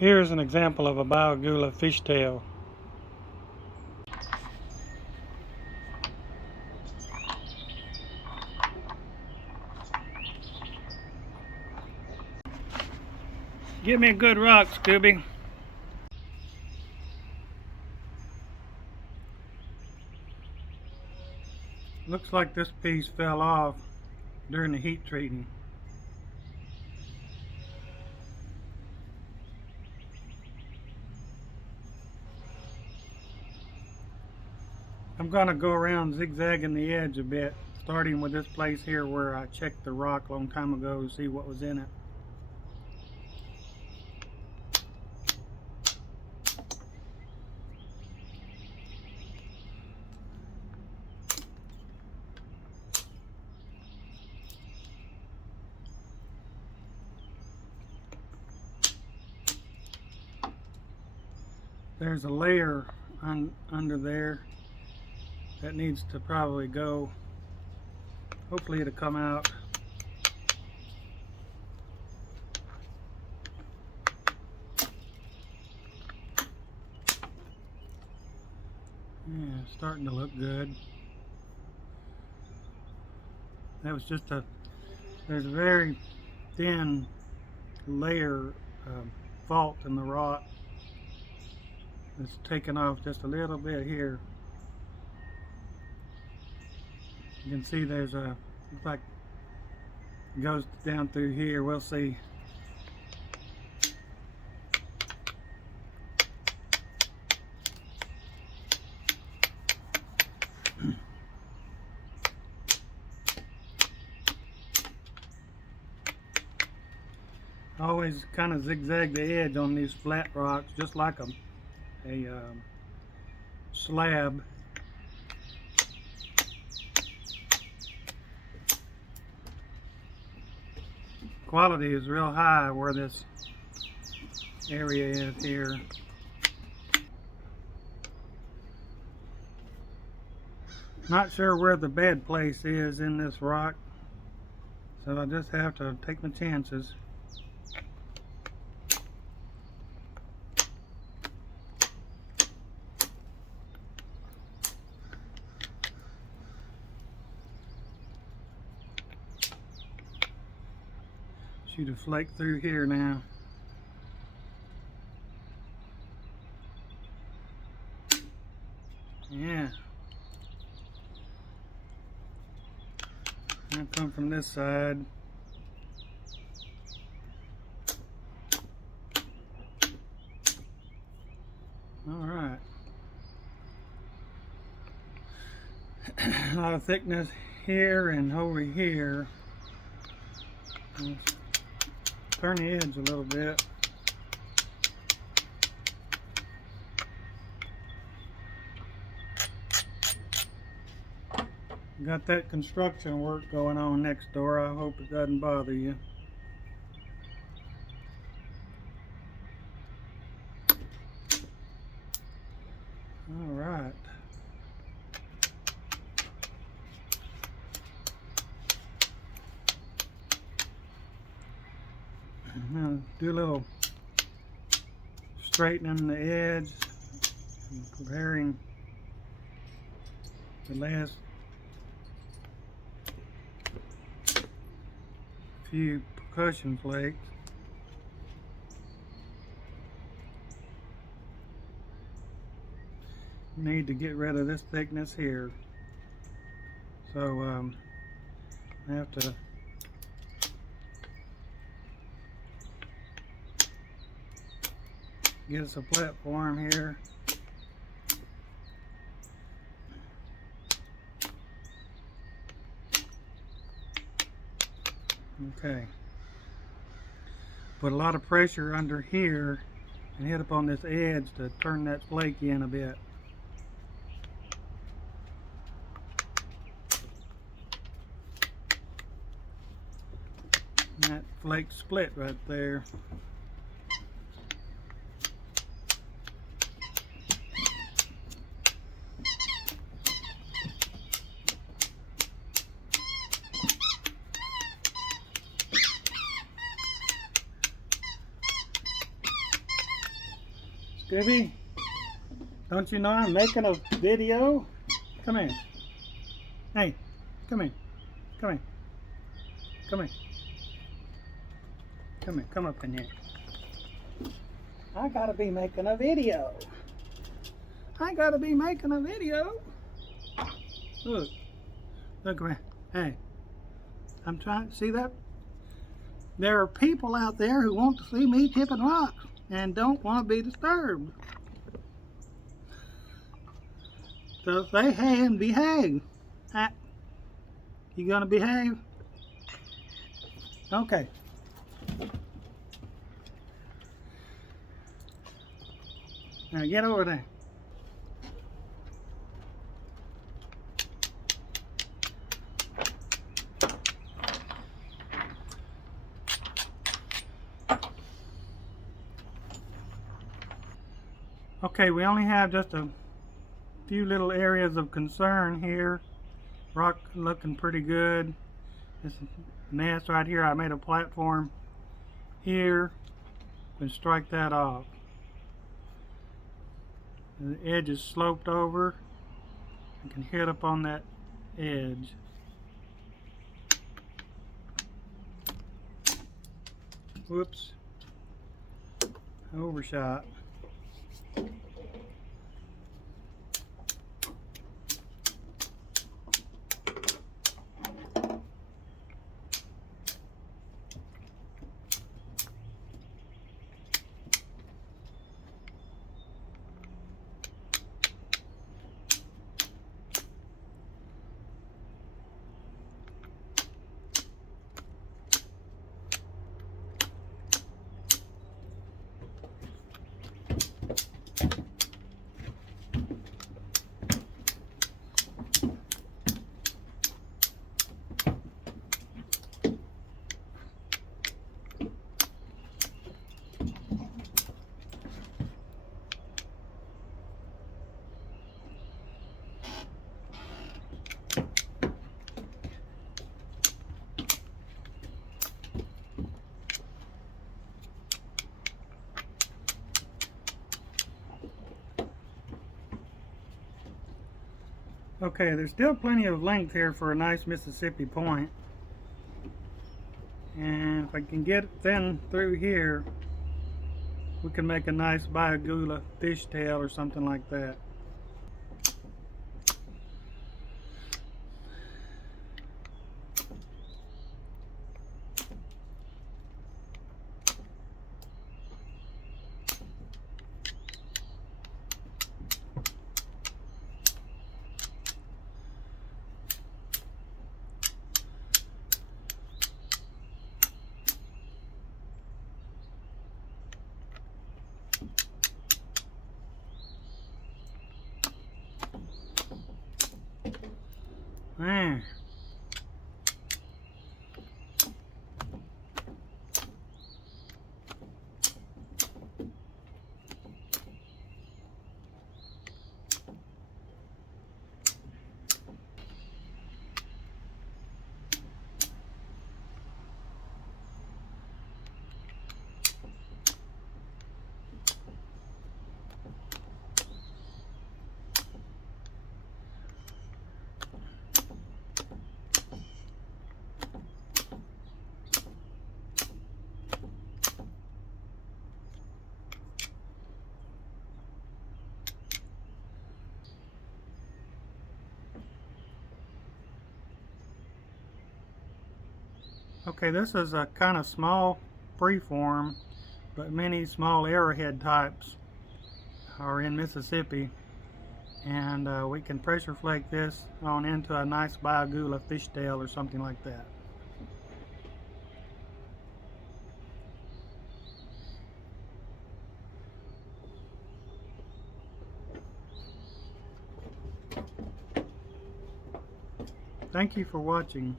Here's an example of a Bayagoula fishtail. Give me a good rock, Scooby. Looks like this piece fell off during the heat treating. I'm gonna go around zigzagging the edge a bit, starting with this place here where I checked the rock a long time ago to see what was in it. There's a layer under there that needs to probably go. Hopefully it'll come out. Yeah, starting to look good. That was just there's a very thin layer of fault in the rock. It's taken off just a little bit here. You can see there's a, looks like it goes down through here. We'll see. Always kind of zigzag the edge on these flat rocks, just like a slab. Quality is real high where this area is here. Not sure where the bed place is in this rock, so I just have to take my chances. Shoot a flake through here now. Yeah. I'll come from this side. Alright. A lot of thickness here and over here. Let's turn the edge a little bit. Got that construction work going on next door. I hope it doesn't bother you. All right. Now do a little straightening the edge, and preparing the last few percussion flakes. Need to get rid of this thickness here, so I have to get us a platform here. Okay. Put a lot of pressure under here and hit up on this edge to turn that flake in a bit. And that flake split right there. Scooby, don't you know I'm making a video? Come here. Hey, come here. Come here. Come here. Come here. Come up in here. I gotta be making a video. I gotta be making a video. Look. Look around. Hey. I'm trying to see that? There are people out there who want to see me tipping rocks and don't want to be disturbed. So say hey and behave. You gonna behave? Okay. Now get over there. Okay, we only have just a few little areas of concern here. Rock looking pretty good. This nest right here, I made a platform here and strike that off. The edge is sloped over. You can hit up on that edge. Whoops. Overshot. Okay, there's still plenty of length here for a nice Mississippi point. And if I can get it thin through here, we can make a nice Bayagoula fishtail or something like that. There. Okay, this is a kind of small Preform, but many small Arrowhead types are in Mississippi, and we can pressure flake this on into a nice Bayagoula fishtail or something like that. Thank you for watching.